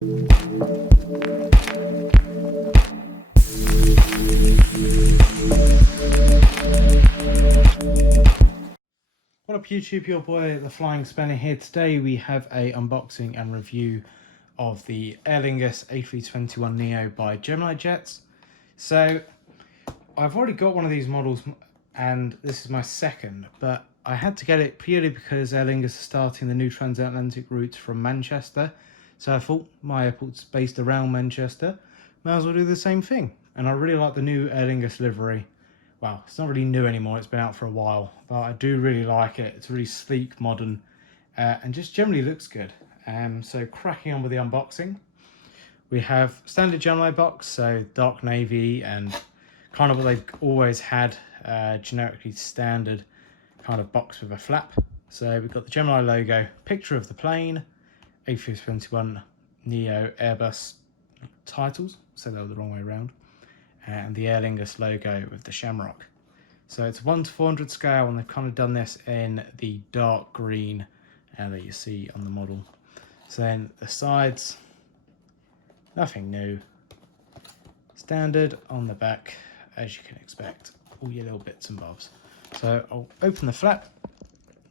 What up YouTube, your boy the Flying Spanner here. Today we have a unboxing and review of the Aer Lingus A321neo by GEMINIJETS. So I've already got one of these models and this is my second, but I had to get it purely because Aer Lingus is starting the new transatlantic routes from Manchester. So I thought my airport's based around Manchester, might as well do the same thing. And I really like the new Aer Lingus livery. Well, it's not really new anymore, it's been out for a while, but I do really like it. It's really sleek, modern, and just generally looks good. So cracking on with the unboxing. We have standard Gemini box, so dark navy and kind of what they've always had, generically standard kind of box with a flap. So we've got the Gemini logo, picture of the plane, A321 Neo Airbus titles, so they were the wrong way around, and the Aer Lingus logo with the shamrock. So it's 1:400 scale, and they've kind of done this in the dark green that you see on the model. So then the sides, nothing new, standard on the back as you can expect, all your little bits and bobs. So I'll open the flap,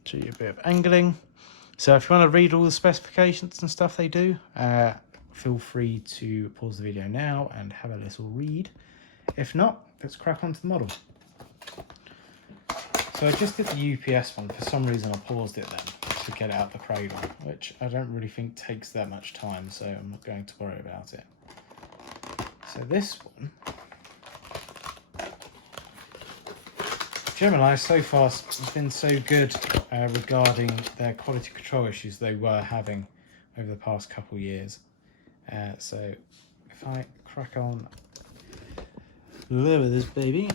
show you a bit of angling. So if you want to read all the specifications and stuff they do, feel free to pause the video now and have a little read. If not, let's crack onto the model. So I just did the UPS one. For some reason I paused it then to get it out the cradle, which I don't really think takes that much time, so I'm not going to worry about it. So this one, Gemini so far has been so good regarding their quality control issues they were having over the past couple of years. So if I crack on, lower this baby.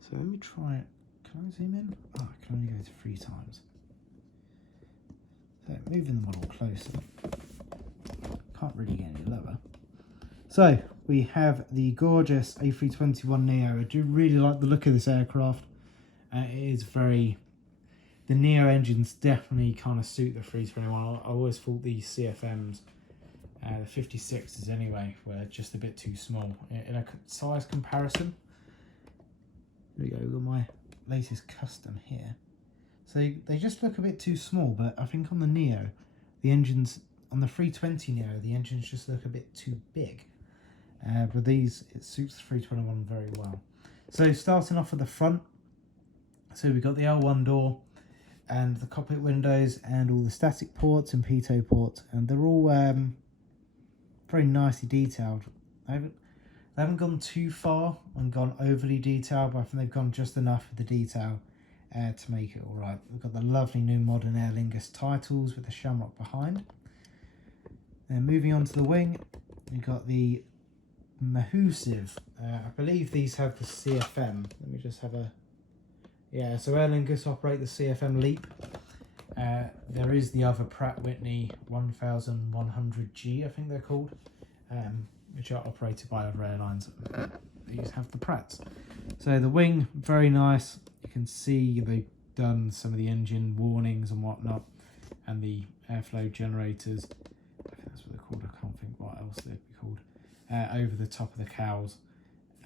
So let me try it. Can I zoom in? Oh, I can only go to 3 times. So moving the model closer. Can't really get any lower. So we have the gorgeous A321neo. I do really like the look of this aircraft. It is very... The Neo engines definitely kind of suit the 321. I always thought these CFMs, the 56s anyway, were just a bit too small in a size comparison. There we go, we've got my latest custom here. So they just look a bit too small, but I think on the Neo, the engines, on the 320 Neo, the engines just look a bit too big. But these, it suits the 321 very well. So starting off at the front, so we've got the L1 door, and the cockpit windows and all the static ports and pitot ports, and they're all very nicely detailed. They haven't gone too far and gone overly detailed, but I think they've gone just enough with the detail to make it all right. We've got the lovely new modern Aer Lingus titles with the shamrock behind. Then moving on to the wing, we've got the Mahusive. I believe these have the CFM. Let me just have a... Yeah, so Aer Lingus operate the CFM LEAP. There is the other Pratt Whitney 1100G, I think they're called, which are operated by other airlines. These have the Pratts. So the wing, very nice. You can see they've done some of the engine warnings and whatnot, and the airflow generators. I think that's what they're called. I can't think what else they'd be called. Over the top of the cowls.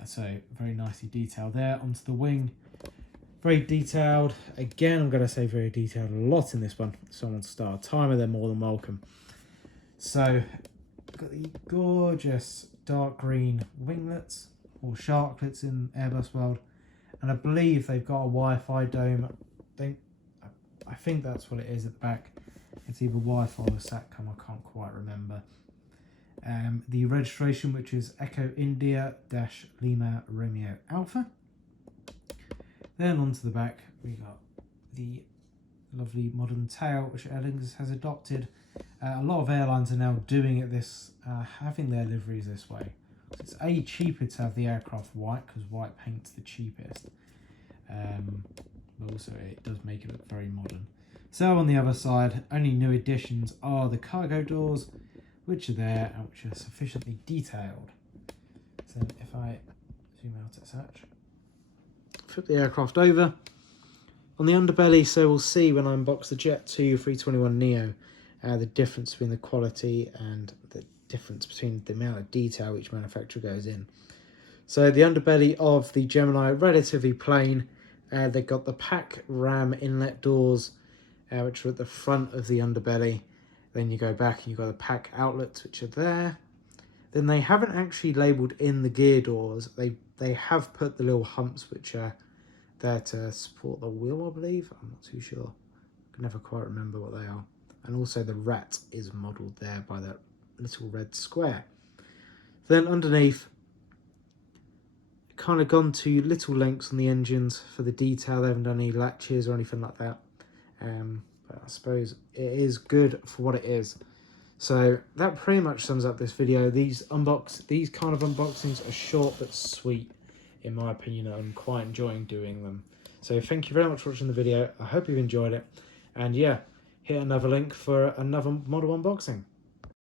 So very nicely detailed there. Onto the wing. Very detailed. Again, I'm going to say very detailed a lot in this one. Someone start a timer, they're more than welcome. So, got the gorgeous dark green winglets, or sharklets in Airbus world. And I believe they've got a Wi-Fi dome. I think that's what it is at the back. It's either Wi-Fi or SATCOM, I can't quite remember. The registration, which is Echo India Lima Romeo Alpha. Then onto the back, we got the lovely modern tail, which Aer Lingus has adopted. A lot of airlines are now doing it having their liveries this way. It's cheaper to have the aircraft white, because white paint's the cheapest. But also it does make it look very modern. So on the other side, only new additions are the cargo doors, which are there and which are sufficiently detailed. So if I zoom out as such, flip the aircraft over. On the underbelly, so we'll see when I unbox the Jet 2 321neo, the difference between the quality and the difference between the amount of detail each manufacturer goes in. So the underbelly of the Gemini, relatively plain. They've got the pack ram inlet doors, which are at the front of the underbelly. Then you go back and you've got the pack outlets, which are there. Then they haven't actually labelled in the gear doors. They have put the little humps, which are there to support the wheel, I believe. I'm not too sure. I can never quite remember what they are. And also the rat is modelled there by that little red square. Then underneath, kind of gone to little lengths on the engines for the detail. They haven't done any latches or anything like that. But I suppose it is good for what it is. So that pretty much sums up this video. These kind of unboxings are short but sweet, in my opinion. I'm quite enjoying doing them. So thank you very much for watching the video. I hope you've enjoyed it. And yeah, hit another link for another model unboxing.